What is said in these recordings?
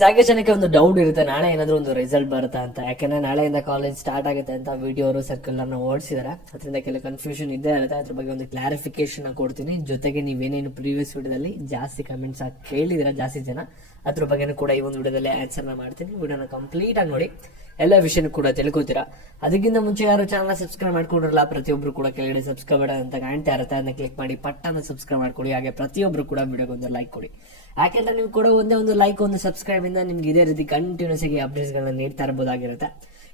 ಸಾಕಷ್ಟು ಜನಕ್ಕೆ ಒಂದು ಡೌಟ್ ಇರುತ್ತೆ, ನಾಳೆ ಏನಾದ್ರು ಒಂದು ರಿಸಲ್ಟ್ ಬರುತ್ತಾ ಅಂತ. ಯಾಕಂದ್ರೆ ನಾಳೆಯಿಂದ ಕಾಲೇಜ್ ಸ್ಟಾರ್ಟ್ ಆಗುತ್ತೆ ಅಂತ ವಿಡಿಯೋ ಸರ್ಕಲ್ ಅನ್ನ ಓಡಿಸಿದಾರೆ. ಅದರಿಂದ ಕೆಲವು ಕನ್ಫ್ಯೂಷನ್ ಇದ್ದೇ ಇರುತ್ತೆ. ಅದ್ರ ಬಗ್ಗೆ ಒಂದು ಕ್ಲಾರಿಫಿಕೇಶನ್ ಕೊಡ್ತೀನಿ. ಜೊತೆಗೆ ನೀವೇನೇನು ಪ್ರೀವಿಯಸ್ ವಿಡಿಯೋದಲ್ಲಿ ಜಾಸ್ತಿ ಕಮೆಂಟ್ಸ್ ಕೇಳಿದಿರ, ಜಾಸ್ತಿ ಜನ, ಅದ್ರ ಬಗ್ಗೆನೂ ಕೂಡ ಈ ಒಂದು ವಿಡಿಯೋದಲ್ಲಿ ಆನ್ಸರ್ ಮಾಡ್ತೀನಿ. ವಿಡಿಯೋನ ಕಂಪ್ಲೀಟ್ ಆಗಿ ನೋಡಿ. ಎಲ್ಲ ವಿಷಯನ ಕೂಡ ತಿಳ್ಕೊತೀರಾ. ಅದಕ್ಕಿಂತ ಮುಂಚೆ ಯಾರು ಚಾನಲ್ ಸಬ್ಸ್ಕ್ರೈಬ್ ಮಾಡ್ಕೊಂಡಿರಲ್ಲ, ಪ್ರತಿಯೊಬ್ರು ಕೂಡ ಕೆಳಗಡೆ ಸಬ್ಸ್ಕ್ರೈಬ್ ಅಂತ ಕಾಣ್ತಾ ಇರುತ್ತೆ. ಅದನ್ನ ಕ್ಲಿಕ್ ಮಾಡಿ ಪಟ್ಟನ ಸಬ್ಸ್ಕ್ರೈಬ್ ಮಾಡ್ಕೊಳ್ಳಿ. ಹಾಗೆ ಪ್ರತಿಯೊಬ್ರು ಕೂಡ ವಿಡಿಯೋಗೆ ಒಂದು ಲೈಕ್ ಕೊಡಿ. ಯಾಕೆಂದ್ರೆ ನೀವು ಕೂಡ ಒಂದೇ ಒಂದು ಲೈಕ್ ಒಂದು ಸಬ್ಸ್ಕ್ರೈಬ್ ಇಂದ ನಿಮ್ಗೆ ಇದೇ ರೀತಿ ಕಂಟಿನ್ಯೂಸ್ ಆಗಿ ಅಪ್ಡೇಟ್ಸ್ ಗಳನ್ನ ನೀಡ್ತಾ ಇರಬಹುದಾಗಿರುತ್ತೆ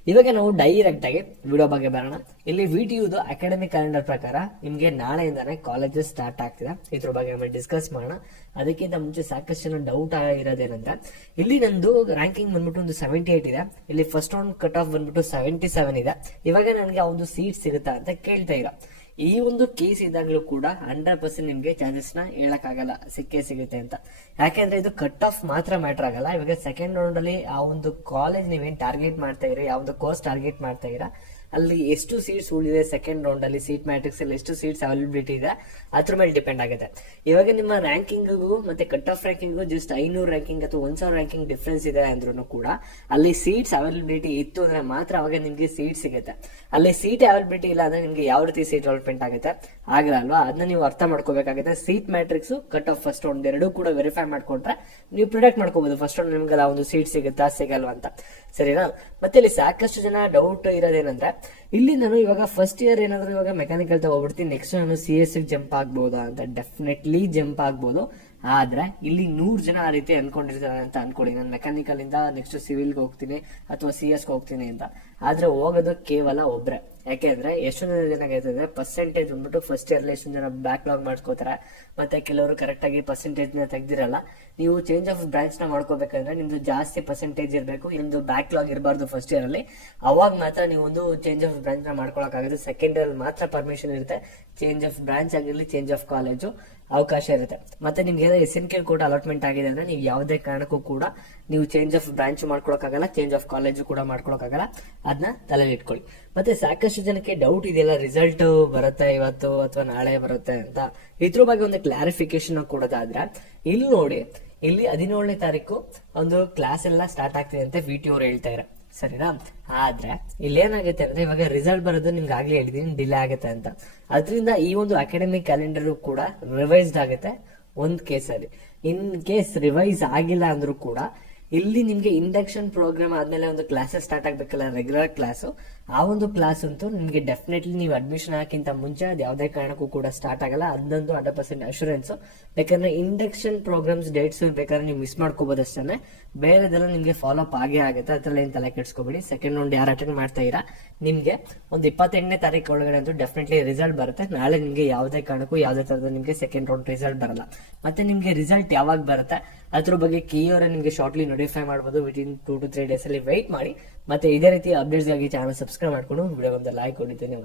ಇವಾಗ ನಾವು ಡೈರೆಕ್ಟ್ ಆಗಿ ವಿಡಿಯೋ ಬಗ್ಗೆ ಬರೋಣ. ಇಲ್ಲಿ ವಿಟಿಯುದು ಅಕಾಡೆಮಿಕ್ ಕ್ಯಾಲೆಂಡರ್ ಪ್ರಕಾರ ನಿಮ್ಗೆ ನಾಳೆಯಿಂದಾನೆ ಕಾಲೇಜಸ್ ಸ್ಟಾರ್ಟ್ ಆಗ್ತಿದೆ. ಇದ್ರ ಬಗ್ಗೆ ನಾವು ಡಿಸ್ಕಸ್ ಮಾಡೋಣ. ಅದಕ್ಕಿಂತ ಮುಂಚೆ ಸಾಕಷ್ಟು ಜನ ಡೌಟ್ ಆಗಿರೋದೇನಂತ ಇಲ್ಲಿ ನಂದು ರ್ಯಾಂಕಿಂಗ್ ಬಂದ್ಬಿಟ್ಟು ಒಂದು ಸೆವೆಂಟಿ ಏಟ್ ಇದೆ. ಇಲ್ಲಿ ಫಸ್ಟ್ ರೌಂಡ್ ಕಟ್ ಆಫ್ ಬಂದ್ಬಿಟ್ಟು ಸೆವೆಂಟಿ ಸೆವೆನ್ ಇದೆ. ಇವಾಗ ನನಗೆ ಒಂದು ಸೀಟ್ ಸಿಗುತ್ತಾ ಅಂತ ಕೇಳ್ತಾ ಇರ. ಈ ಒಂದು ಕೇಸ್ ಇದ್ದಾಗಲೂ ಕೂಡ ಹಂಡ್ರೆಡ್ ಪರ್ಸೆಂಟ್ ನಿಮ್ಗೆ ಚಾರ್ಜಸ್ನ ಹೇಳಕ್ಕಾಗಲ್ಲ. ಸಿಕ್ಕೇ ಸಿಗುತ್ತೆ ಅಂತ. ಯಾಕೆಂದ್ರೆ ಇದು ಕಟ್ ಆಫ್ ಮಾತ್ರ ಮ್ಯಾಟರ್ ಆಗಲ್ಲ. ಇವಾಗ ಸೆಕೆಂಡ್ ರೌಂಡ್ ಅಲ್ಲಿ ಆ ಒಂದು ಕಾಲೇಜ್ ನೀವೇನ್ ಟಾರ್ಗೆಟ್ ಮಾಡ್ತಾ ಇರಿ ಯಾವ ಕೋರ್ಸ್ ಟಾರ್ಗೆಟ್ ಮಾಡ್ತಾ ಇರಾ ಅಲ್ಲಿ ಎಷ್ಟು ಸೀಟ್ಸ್ ಉಳಿದಿದೆ ಸೆಕೆಂಡ್ ರೌಂಡ್ ಅಲ್ಲಿ ಸೀಟ್ ಮ್ಯಾಟ್ರಿಕ್ಸ್ ಅಲ್ಲಿ ಎಷ್ಟು ಸೀಟ್ಸ್ ಅವೈಲಬಿಲಿಟಿ ಇದೆ, ಅದ್ರ ಮೇಲೆ ಡಿಪೆಂಡ್ ಆಗುತ್ತೆ. ಇವಾಗ ನಿಮ್ಮ ರ್ಯಾಂಕಿಂಗ್ಗೂ ಮತ್ತೆ ಕಟ್ ಆಫ್ ರ್ಯಾಂಕಿಂಗು ಜಸ್ಟ್ ಐನೂರು ರ್ಯಾಂಕಿಂಗ್ ಅಥವಾ ಒಂದ್ ಸಾವಿರ ರ್ಯಾಂಕಿಂಗ್ ಡಿಫ್ರೆನ್ಸ್ ಇದೆ ಅಂದ್ರೂ ಕೂಡ, ಅಲ್ಲಿ ಸೀಟ್ಸ್ ಅವೈಲಬಿಲಿಟಿ ಇತ್ತು ಅಂದ್ರೆ ಮಾತ್ರ ಅವಾಗ ನಿಮಗೆ ಸೀಟ್ ಸಿಗುತ್ತೆ. ಅಲ್ಲಿ ಸೀಟ್ ಅವೈಲಬಿಲಿಟಿ ಇಲ್ಲ ಅಂದ್ರೆ ನಿಮಗೆ ಯಾವ ರೀತಿ ಸೀಟ್ ಡೆವಲಪ್ಮೆಂಟ್ ಆಗುತ್ತೆ? ಆಗಲ್ಲ ಅದನ್ನ ನೀವು ಅರ್ಥ ಮಾಡ್ಕೋಬೇಕಾಗುತ್ತೆ. Seat matrix cut off first round ಎರಡೂ ಕೂಡ ವೆರಿಫೈ ಮಾಡ್ಕೊಂಡ್ರೆ ನೀವು ಪ್ರೊಡಕ್ಟ್ ಮಾಡ್ಕೋಬಹುದು ಫಸ್ಟ್ ರೌಂಡ್ ನಿಮ್ಗೆ ಒಂದು ಸೀಟ್ ಸಿಗುತ್ತಾ, ಸಿಗಲ್ವಾ ಅಂತ. ಸರಿನಾ? ಮತ್ತೆ ಇಲ್ಲಿ ಸಾಕಷ್ಟು ಜನ ಡೌಟ್ ಇರೋದೇನಂದ್ರೆ ಇಲ್ಲಿ ನಾನು ಇವಾಗ ಫಸ್ಟ್ ಇಯರ್ ಏನಾದ್ರು ಇವಾಗ ಮೆಕ್ಯಾನಿಕಲ್ ತಗೋಬಿಡ್ತೀನಿ ನೆಕ್ಸ್ಟ್ ನಾನು ಸಿ ಎಸ್ ಜಂಪ್ ಆಗ್ಬೋದಾ ಅಂತ ಡೆಫಿನೆಟ್ಲಿ ಜಂಪ್ ಆಗ್ಬೋದು. ಆದ್ರೆ ಇಲ್ಲಿ ನೂರ್ ಜನ ಆ ರೀತಿ ಅನ್ಕೊಂಡಿರ್ತಾರೆ ಅಂತ ಅನ್ಕೊಳ್ಳಿ. ನಾನು ಮೆಕ್ಯಾನಿಕಲ್ ಇಂದ ನೆಕ್ಸ್ಟ್ ಸಿವಿಲ್ಗೆ ಹೋಗ್ತೀನಿ ಅಥವಾ ಸಿ ಎಸ್ಗೆ ಹೋಗ್ತೀನಿ ಅಂತ. ಆದ್ರೆ ಹೋಗೋದು ಕೇವಲ ಒಬ್ರೆ. ಯಾಕೆಂದ್ರೆ ಎಷ್ಟು ಜನ ಏನಾಗೈತೆ ಪರ್ಸೆಂಟೇಜ್ ಬಂದ್ಬಿಟ್ಟು ಫಸ್ಟ್ ಇಯರ್ ಎಷ್ಟು ಜನ ಬ್ಯಾಕ್ಲಾಗ್ ಮಾಡ್ಕೋತಾರೆ. ಮತ್ತೆ ಕೆಲವರು ಕರೆಕ್ಟ್ ಆಗಿ ಪರ್ಸೆಂಟೇಜ್ನ ತೆಗ್ದಿರಲ್ಲ. ನೀವು ಚೇಂಜ್ ಆಫ್ ಬ್ರಾಂಚ್ನ ಮಾಡ್ಕೋಬೇಕಂದ್ರೆ ನಿಮ್ದು ಜಾಸ್ತಿ ಪರ್ಸೆಂಟೇಜ್ ಇರಬೇಕು. ನಿಮ್ದು ಬ್ಯಾಕ್ಲಾಗ್ ಇರಬಾರ್ದು ಫಸ್ಟ್ ಇಯರ್ ಅಲ್ಲಿ. ಅವಾಗ ಮಾತ್ರ ನೀವು ಒಂದು ಚೇಂಜ್ ಆಫ್ ಬ್ರಾಂಚ್ನ ಮಾಡ್ಕೊಳಕ್ಕಾಗುತ್ತೆ ಸೆಕೆಂಡ್ ಇಯರ್ ಮಾತ್ರ ಪರ್ಮಿಷನ್ ಇರುತ್ತೆ. ಚೇಂಜ್ ಆಫ್ ಬ್ರಾಂಚ್ ಆಗಿರ್ಲಿ ಚೇಂಜ್ ಆಫ್ ಕಾಲೇಜು ಅವಕಾಶ ಇರುತ್ತೆ. ಮತ್ತೆ ನಿಮ್ಗೆ ಏನೋ ಎಸ್ ಎನ್ ಕೆ ಕೂಡ ಅಲಾಟ್ಮೆಂಟ್ ಆಗಿದೆ ಅಂದ್ರೆ ನೀವು ಯಾವುದೇ ಕಾರಣಕ್ಕೂ ಕೂಡ ನೀವು ಚೇಂಜ್ ಆಫ್ ಬ್ರಾಂಚ್ ಮಾಡ್ಕೊಳಕ್ಕಾಗಲ್ಲ ಚೇಂಜ್ ಆಫ್ ಕಾಲೇಜು ಕೂಡ ಮಾಡ್ಕೊಳಕ್ಕಾಗಲ್ಲ. ಅದನ್ನ ತಲೆಯಲ್ಲಿ ಇಟ್ಕೊಳ್ಳಿ. ಮತ್ತೆ ಸಾಕಷ್ಟು ಜನಕ್ಕೆ ಡೌಟ್ ಇದೆಯಲ್ಲ ರಿಸಲ್ಟ್ ಬರುತ್ತೆ ಇವತ್ತು ಅಥವಾ ನಾಳೆ ಬರುತ್ತೆ ಅಂತ. ಇದ್ರ ಬಗ್ಗೆ ಒಂದು ಕ್ಲಾರಿಫಿಕೇಶನ್ ಕೊಡೋದಾದ್ರೆ, ಇಲ್ಲಿ ನೋಡಿ, ಇಲ್ಲಿ ಹದಿನೇಳನೇ ತಾರೀಕು ಒಂದು ಕ್ಲಾಸ್ ಎಲ್ಲ ಸ್ಟಾರ್ಟ್ ಆಗ್ತಿದೆ ಅಂತ ವಿ ಟಿ ಅವ್ರು ಹೇಳ್ತಾ ಇದ್ದಾರೆ. ಸರಿನಾ? ಆದ್ರೆ ಇಲ್ಲಿ ಏನಾಗುತ್ತೆ ಅಂದ್ರೆ ಇವಾಗ ರಿಸಲ್ಟ್ ಬರೋದು ನಿಮ್ಗೆ ಆಗ್ಲೇ ಹೇಳಿದೀನಿ ಡಿಲೇ ಆಗುತ್ತೆ ಅಂತ. ಅದರಿಂದ ಈ ಒಂದು ಅಕಾಡೆಮಿಕ್ ಕ್ಯಾಲೆಂಡರ್ ಕೂಡ ರಿವೈಸ್ಡ್ ಆಗುತ್ತೆ ಒಂದ್ ಕೇಸಲ್ಲಿ ಇನ್ ಕೇಸ್ ರಿವೈಸ್ ಆಗಿಲ್ಲ ಅಂದ್ರೂ ಕೂಡ, ಇಲ್ಲಿ ನಿಮ್ಗೆ ಇಂಡಕ್ಷನ್ ಪ್ರೋಗ್ರಾಮ್ ಆದ್ಮೇಲೆ ಒಂದು ಕ್ಲಾಸಸ್ ಸ್ಟಾರ್ಟ್ ಆಗ್ಬೇಕಲ್ಲ ರೆಗ್ಯುಲರ್ ಕ್ಲಾಸ್ ಆ ಒಂದು ಕ್ಲಾಸ್ ಅಂತೂ ನಿಮಗೆ ಡೆಫಿನೆಟ್ಲಿ ನೀವು ಅಡ್ಮಿಷನ್ ಹಾಕಿಂತ ಮುಂಚೆ ಅದು ಯಾವುದೇ ಕಾರಣಕ್ಕೂ ಕೂಡ ಸ್ಟಾರ್ಟ್ ಆಗಲ್ಲ. ಅದೊಂದು ಹಂಡ್ರೆಡ್ ಪರ್ಸೆಂಟ್ ಅಶೂರೆನ್ಸ್ ಬೇಕಾದ್ರೆ ಇಂಡಕ್ಷನ್ ಪ್ರೋಗ್ರಾಮ್ಸ್ ಡೇಟ್ಸ್ ಬೇಕಾದ್ರೆ ನೀವು ಮಿಸ್ ಮಾಡ್ಕೋಬಹುದು ಅಷ್ಟೇ ಬೇರೆದೆಲ್ಲ ನಿಮಗೆ ಫಾಲೋ ಅಪ್ ಆಗೇ ಆಗುತ್ತೆ. ಅದ್ರಲ್ಲಿ ಏನು ತಲೆ ಕೆಡ್ಸ್ಕೊಬೇಡಿ. ಸೆಕೆಂಡ್ ರೌಂಡ್ ಯಾರು ಅಟೆಂಡ್ ಮಾಡ್ತಾ ಇರಾ ನಿಮಗೆ ಒಂದು ಇಪ್ಪತ್ತೆಂಟನೇ ತಾರೀಕು ಒಳಗಡೆ ಅಂತೂ ಡೆಫಿನೆಟ್ಲಿ ರಿಸಲ್ಟ್ ಬರುತ್ತೆ. ನಾಳೆ ನಿಮಗೆ ಯಾವುದೇ ಕಾರಣಕ್ಕೂ ಯಾವುದೇ ಥರದ ನಿಮಗೆ ಸೆಕೆಂಡ್ ರೌಂಡ್ ರಿಸಲ್ಟ್ ಬರಲ್ಲ. ಮತ್ತೆ ನಿಮಗೆ ರಿಸಲ್ಟ್ ಯಾವಾಗ ಬರುತ್ತೆ, ಅದ್ರ ಬಗ್ಗೆ ಕೀ ಅವರೇ ನಿಮಗೆ ಶಾರ್ಟ್ಲಿ ನೋಟಿಫೈ ಮಾಡಬಹುದು within two to three days ಅಲ್ಲಿ ವೆಯ್ಟ್ ಮಾಡಿ. ಮತ್ತೆ ಇದೇ ರೀತಿ ಅಪ್ಡೇಟ್ಸ್ ಆಗಿ ಚಾನಲ್ ಸಬ್ಸ್ಕ್ರೈಬ್ ಮಾಡ್ಕೊಂಡು ವಿಡಿಯೋ ಒಂದು ಲೈಕ್ ಕೊಡಿದ್ದೇನೆ